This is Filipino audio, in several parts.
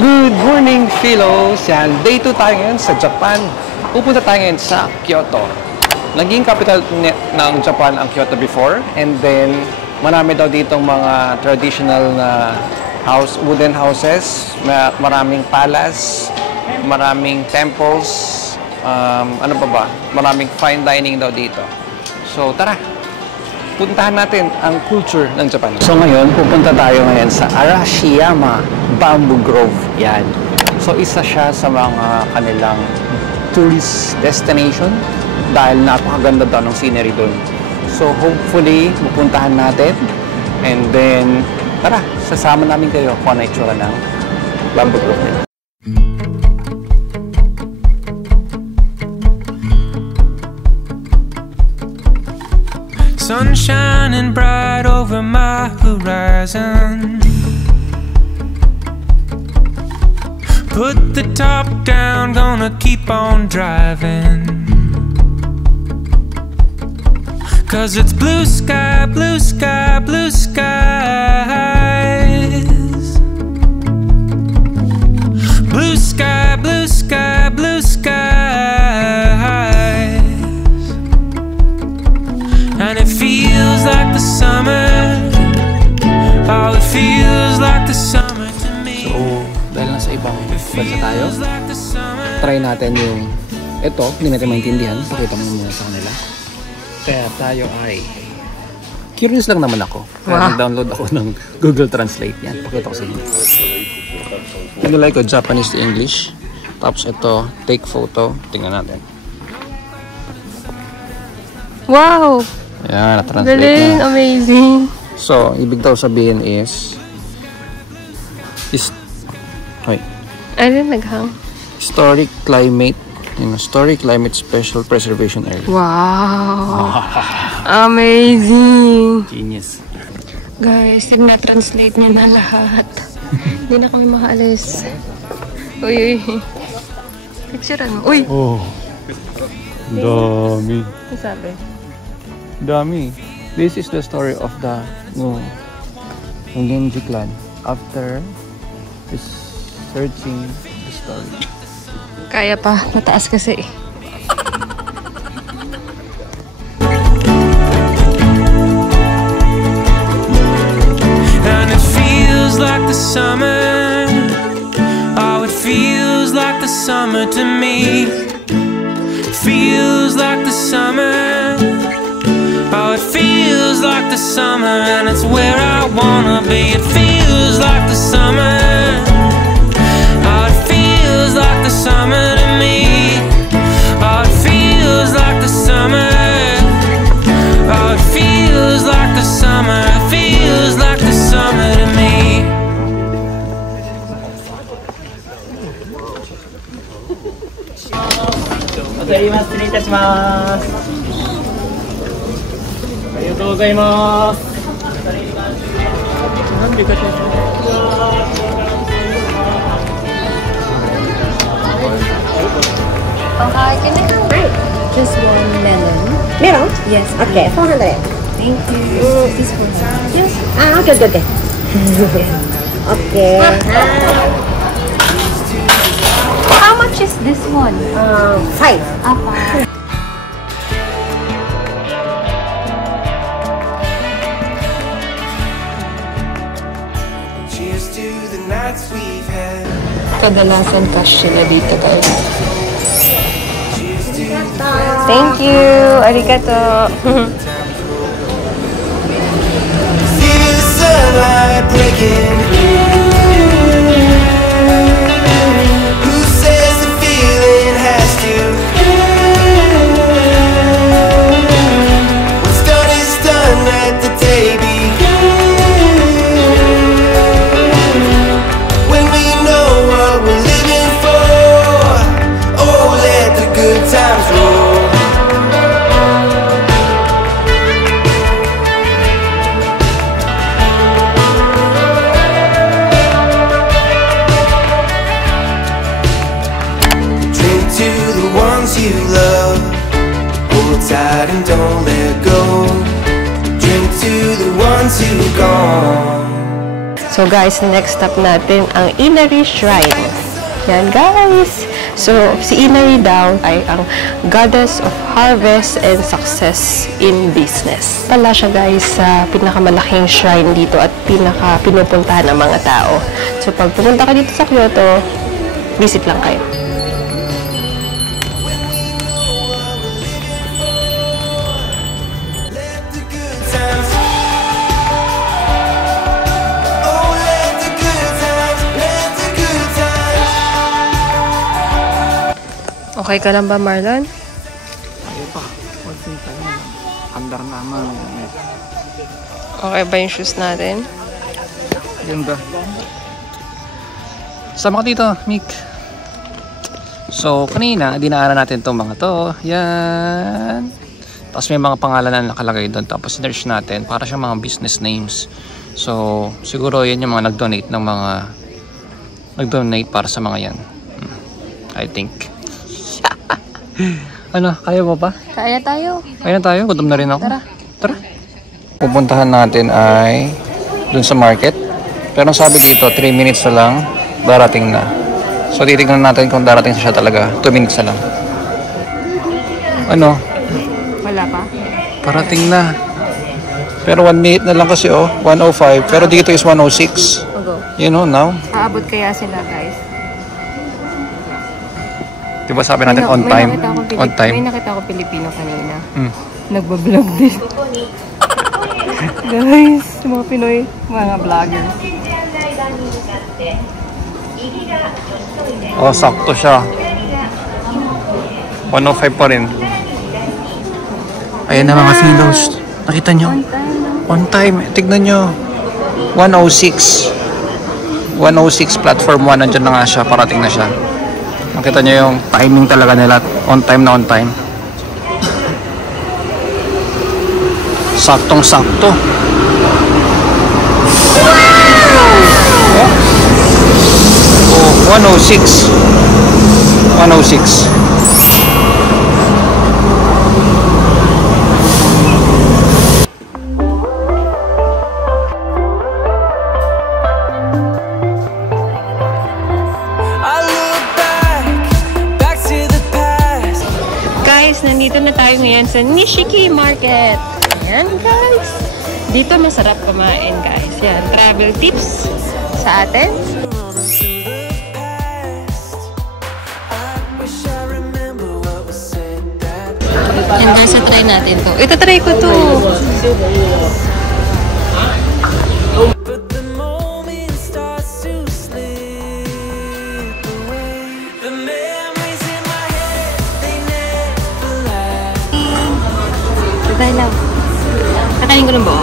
Good morning, fellows! Yan, day 2 tayo ngayon sa Japan. Pupunta tayo ngayon sa Kyoto. Naging capital ng Japan ang Kyoto before. And then, marami daw ditong mga traditional na wooden houses. Maraming palace, maraming temples. Ano pa ba? Maraming fine dining daw dito. So, tara! Puntahan natin ang culture ng Japan. So ngayon, pupunta tayo ngayon sa Arashiyama Bamboo Grove. Yan. So isa siya sa mga kanilang tourist destination dahil napakaganda daw ng scenery doon. So hopefully, pupuntahan natin. And then, tara, sasama namin kayo kung ano itsura ng Bamboo Grove nila. Sun shining bright over my horizon. Put the top down, gonna keep on driving. 'Cause it's blue sky, blue sky, blue skies. Blue sky, blue sky, blue skies. And it feels like the summer. Oh, it feels like the summer to me. So, dahil nasa ibang bansa tayo, try natin yung ito, hindi natin maintindihan. Pakita mo muna sa kanila. Kaya tayo ay curious lang naman ako. Kaya nag-download ako ng Google Translate. Yan, pakita ko sa inyo. Nilagay ko Japanese to English. Tapos ito, take photo. Tingnan natin. Wow! Yan, na-translate galing, na. amazing. So, ibig daw sabihin is Ano naghang? historic climate special preservation area. Wow! Amazing! Genius. Guys, na-translate niya na lahat. Hindi na kami makaalis. Uy, uy. Picturean mo. Uy! Oh. Dami. Ano sabi? Dami. This is the story of the Genji clan after researching the story. Kaya pa, nataas kasi eh. And it feels like the summer. Oh, it feels like the summer to me. Feels like the summer. Oh, it feels like the summer, and it's where I wanna be. It feels like the summer. Oh, it feels like the summer to me. Oh, it feels like the summer. Oh, it feels like the summer. It feels like the summer to me. Okay, can I have just one melon? Melon? Yes. Okay, 400. Thank you. This one. Yes. Okay. Okay. How much is this one? 5. Apa? Cheers to the nights we've had. Kadalasan cash sila dito guys. Thank you. Arigato. Feel the sunlight breaking. Who says the feeling has to? What's done is done, let the day begin. When we know what we're living for, oh, let the good times roll. So guys, next stop natin ang Inari Shrine. Yan guys. So, si Inari daw ay ang goddess of harvest and success in business. Pala siya guys sa pinakamalaking shrine dito at pinupuntahan ng mga tao. So, pag pumunta ka dito sa Kyoto, visit lang kayo. Okay ka lang ba, Marlon? Ayaw pa. Konting tayo na lang. Andar naman. Okay ba yung shoes natin? Ganda. Sama ka dito, Mick. So, kanina, dinaanan natin itong mga to. Yan. Tapos may mga pangalan na nakalagay doon. Tapos search natin para siyang mga business names. So, siguro yan yung mga nag-donate ng mga nag-donate para sa mga yan. I think. Ano, kaya mo pa? Kaya tayo. Kaya na tayo, gutom na rin ako. Tara. Tara. Pupuntahan natin ay dun sa market. Pero ang sabi dito, 3 minutes na lang, darating na. So titignan natin kung darating siya talaga. 2 minutes na lang. Ano? Wala pa? Parating na. Pero 1 minute na lang kasi 1:05. Pero dito is 1:06. Go. You know now? Aabot kaya sila guys? Diba sabi natin on time? On time. May nakita ko Pilipino kanina. Nagbablog din. Guys, mga Pinoy, mga vlogger. Oh, sakto siya. 1:05 pa rin. Ayan na mga philos. Nakita nyo? On time. Tignan nyo. 1:06. 1:06 platform 1. Nandiyan na nga siya. Parating na siya. Nakita nyo yung timing talaga nila. On time na on time. Saktong sakto. Oh, 1:06. 1:06. Nandito na tayo ngayon sa Nishiki Market. Ayan guys. Dito masarap kumain guys. Yan, travel tips sa atin. Yan guys, try natin to. Ito try ko to. Try lang. Kakain ko ng buo.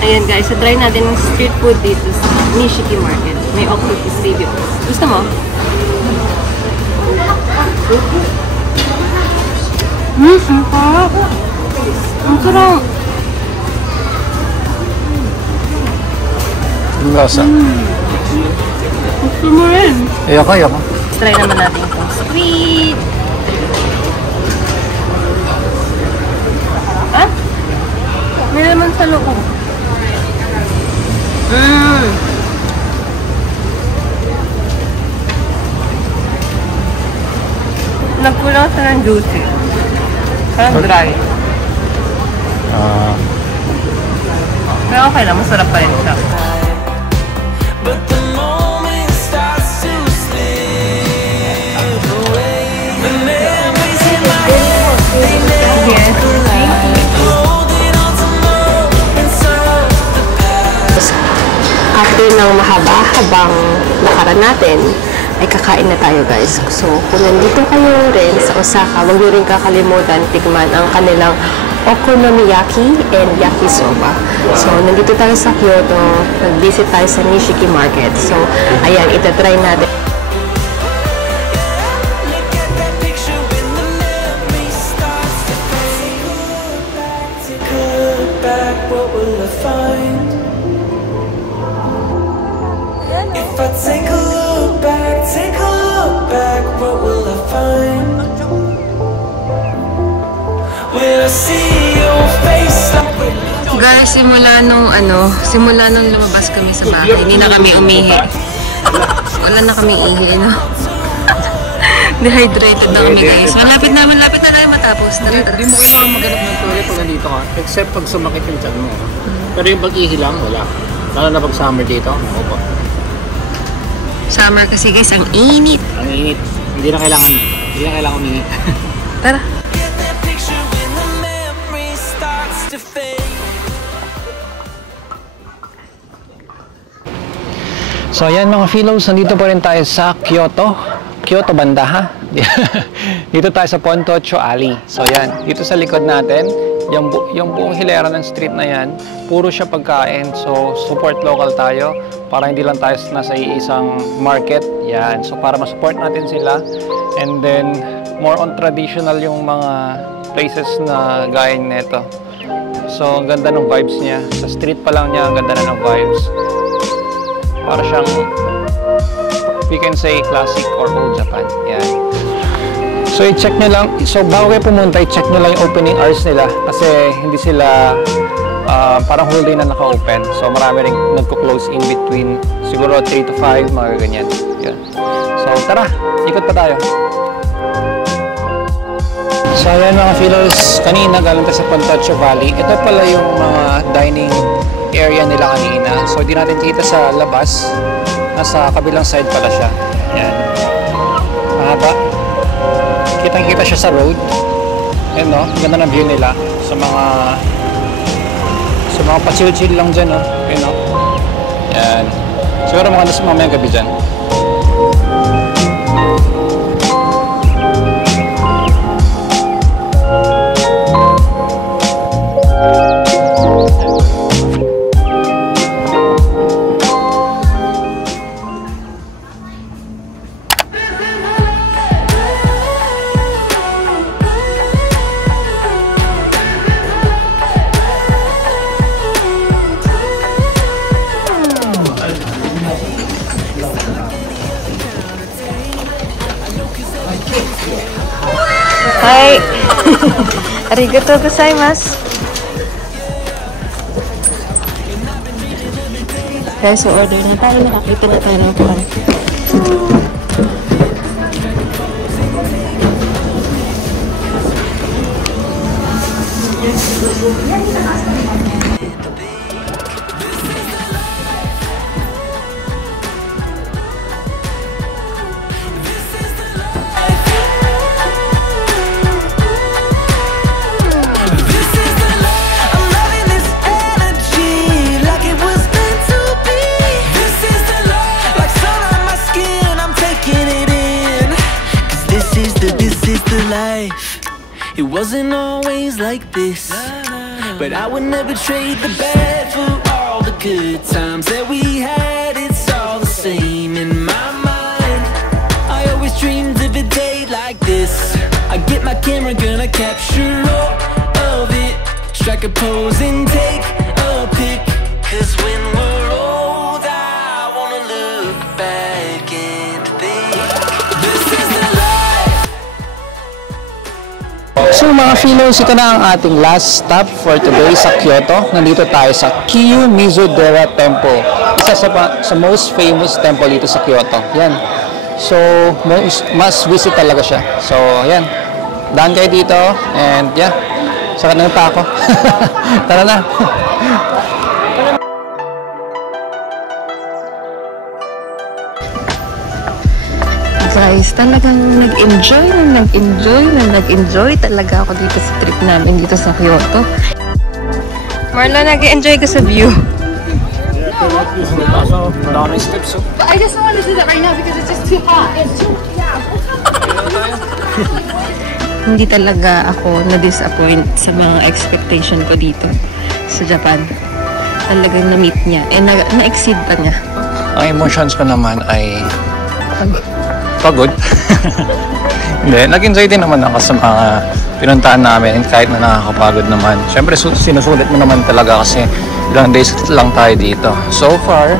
Ayan guys, so try natin ng street food dito sa Nishiki Market. May octopus baby. Gusto mo? Ang sarap! Ang sarap! Ang lasa. Gusto mo rin. Ayoko. Try naman natin itong sweet. Ah? May naman sa loob. Nagkulang sa ng juicy. Parang dry. Pero okay lang, masarap pa rin siya. But the moment starts to slip away. The memories in my head, they never lie. Holding on to moments of the past. After ng mahaba-habang lakaran natin, ay kakain na tayo guys. So, kung nandito kayo rin sa Osaka, huwag nyo rin kakalimutan tikman ang kanilang okonomiyaki and yakisoba. So, nandito tayo sa Kyoto, nag-visit tayo sa Nishiki Market. So, ayan, itatry natin. Look at that picture when the memory starts to fade. Take a look back, what will I find? If I take a look back, what will I find? When I see your face, Guys, simula nung lumabas kami sa bahay, hindi na kami umihi. Wala na kami ihi, no? Dehydrated na kami, guys. Malapit na tayo matapos. Hindi mo kailangan maghanap ng toilet pag nandito ka. Except pag sumakit yung tiyan mo. Pero yung pag-ihi lang, wala. Lalo na pag summer dito, opo. Summer kasi, guys, ang init. Ang init. Hindi na kailangan umihi. Tara. So ayan mga philos, nandito pa rin tayo sa Kyoto banda ha. Dito tayo sa Pontocchio Alley. So ayan, dito sa likod natin, yung buong hilera ng street na yan, puro siya pagkain. So support local tayo para hindi lang tayo nasa isang market. Yan, so para ma-support natin sila. And then more on traditional yung mga places na gaya nito. So ang ganda ng vibes niya. Sa street pa lang niya, ang ganda na ng vibes. Para siyang, we can say, classic or old Japan. Yan. So, i-check nyo lang. So, bago kayo pumunta, i-check nyo lang yung opening hours nila. Kasi hindi sila parang whole day na naka-open. So, marami rin nagko-close in between. Siguro 3 to 5, mga ganyan. Yan. So, tara. Ikot pa tayo. So, ayan mga philos. Kanina, galing tayo sa Pontocchio Valley. Ito pala yung mga dining area nila kanina. So, di natin kita sa labas. Nasa kabilang side pala siya. Ayan. Mahaba. Kitang-kita siya sa road. Ayan, no? Ganda ng view nila. Sa mga pa-chill-chill lang dyan, no? Ayan, no? Ayan. Siguro mga nasa mamayang gabi dyan. Hi! Arigatou gozaimasu! Guys, so order na tayo. Nakakita na tayo ng kuhan. It wasn't always like this, but I would never trade the bad for all the good times that we had. It's all the same in my mind. I always dreamed of a day like this. I get my camera, gonna capture all of it. Strike a pose and take a pic. 'Cause when we're old, I wanna look back and think this is the life. So mga philos, ito na ang ating last stop for today sa Kyoto. Nandito tayo sa Kiyomizu-dera Temple. Isa sa most famous temple dito sa Kyoto. Yan. So, must visit talaga siya. So, yan. Daan kayo dito. And yeah. Saka na pa ako. Tara na. Guys, talagang nag-enjoy talaga ako dito sa trip namin dito sa Kyoto. Marlon, nag-enjoy ka sa view. But I just don't want to do that right now because it's just too hot. It's too, yeah. Hindi talaga ako na-disappoint sa mga expectation ko dito sa Japan. Talagang na-meet niya. Na-exceed pa niya. Ang emotions ko naman ay pagod. Hindi, nag-enjoy din naman ako sa mga pinuntahan namin kahit na nakakapagod naman. Siyempre, sinusulit mo naman talaga kasi ilang days lang tayo dito. So far,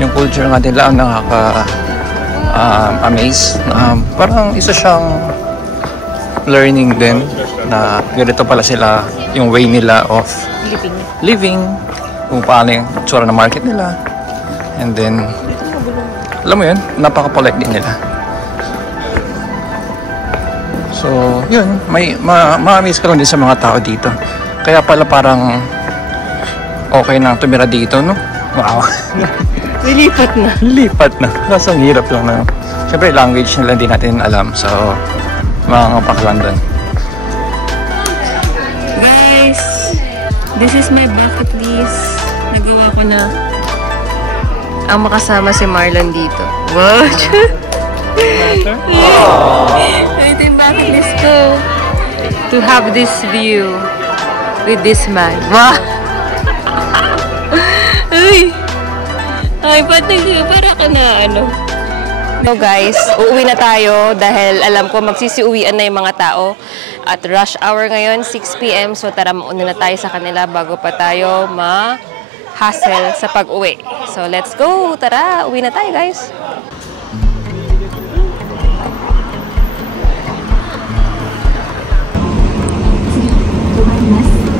yung culture nga nila ang nakaka-amaze. Parang isa siyang learning din na ganito pala sila yung way nila of living, kung paano yung tsura ng market nila. And then, alam mo yun, napaka-polite din nila. So, yun, ma-amaze ka lang din sa mga tao dito. Kaya pala parang okay na tumira dito, no? Wow. Lilipat na. Lipat na. Kaso ang hirap lang na. Siyempre, language nila hindi natin alam. So, mga kapakalan doon. Guys, this is my bucket list. Nagawa ko na ang makasama si Marlon dito. Wow! Ito yung bucket list ko. To have this view with this man. Wow! Ay, para ka na ano. So guys, uuwi na tayo dahil alam ko magsisiuwian na yung mga tao at rush hour ngayon, 6 PM. So tara, mauna na tayo sa kanila bago pa tayo ma-hassle sa pag-uwi. So let's go! Tara, uwi na tayo guys!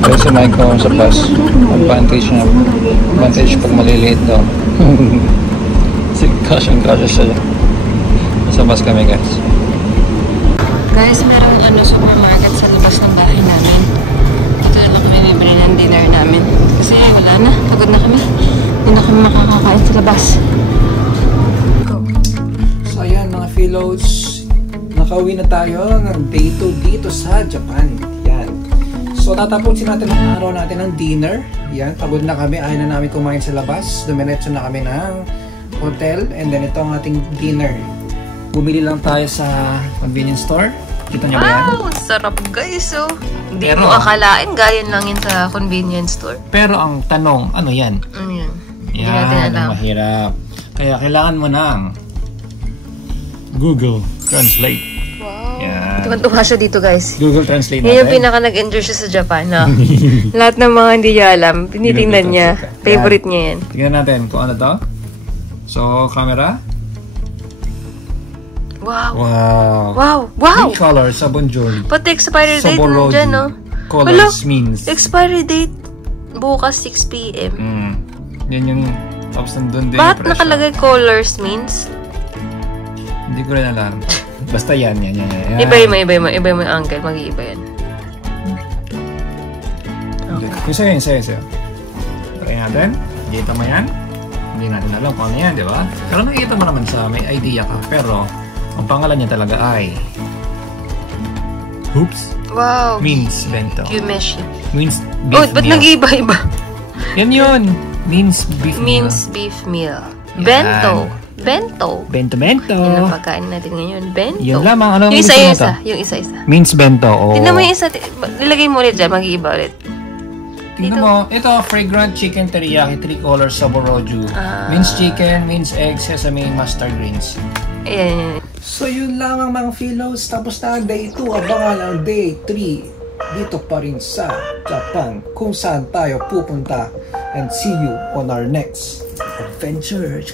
Kaya samahin ko sa bus. Advantage pag maliliit daw. Kasya siya. Sa bus kami guys. Guys, merong supermarket sa labas ng bahay namin. Dito na lang kami bibili ng dinner namin. Kasi wala na, pagod na kami. Hindi na kami makakakain sa labas. So ayan mga philos, nakauwi na tayo ng day 2 dito sa Japan. Yan. So tatapusin natin ang araw natin ng dinner. Yan, pagod na kami, ayaw na namin kumain sa labas. Dumiretso na kami ng hotel and then ito ang ating dinner. Bumili lang tayo sa convenience store. Kita niyo ba yan? Wow! Sarap guys, oh. Hindi mo akalain, gayon lang yun sa convenience store. Pero ang tanong, ano yan? Ano yun? Hindi Yan, natin alam. ang mahirap. Kaya kailangan mo ng Google Translate. Wow. Yan. Tuwan-tuwa siya dito guys. Google Translate Yan yung natin. pinaka nag-enjoy siya sa Japan, no? Lahat ng mga hindi niya alam, tinitingnan niya. Favorite niya yan. Tingnan natin kung ano to. So, camera. Wow! Wow! Wow! Wow! Green color, Sabonjol. Pati expiry date nandyan, no? Colors means. Expiry date bukas 6 PM. Yan yung tapos nandun din Bakit yung presyo. nakalagay colors means? Hindi ko rin alam. Basta yan. Iba mo yung angle. Mag-iiba yan. Okay. Yung sa'yo. Try natin. Dito mo yan. Hindi natin alam kung ano yan, di ba? Pero nakikita mo naman sa may idea ka. Pero, ang pangalan niya talaga ay Hoops. Wow! Means bento. Yumeshi. Means beef Oh, ba't meal. nag-iiba-iba? Yan yun. Means beef meal. Means beef meal. Yan. Bento. Bento. Yun ang pagkain natin ngayon. Bento. Yun lamang. Ano Yung gusto mo isa-isa. to? Yung isa-isa. Means bento. Oh. Tignan mo yung isa. Nilagay mo ulit dyan. Mag-iiba ulit. Tignan mo. Ito, fragrant chicken teriyaki, 3-color saboroju. Means chicken, means egg, sesame, mustard greens. Ayan. So yun lamang mga philos. Tapos na ang day 2. Abangan ang day 3. Dito pa rin sa Japan. Kung saan tayo pupunta. And see you on our next adventure.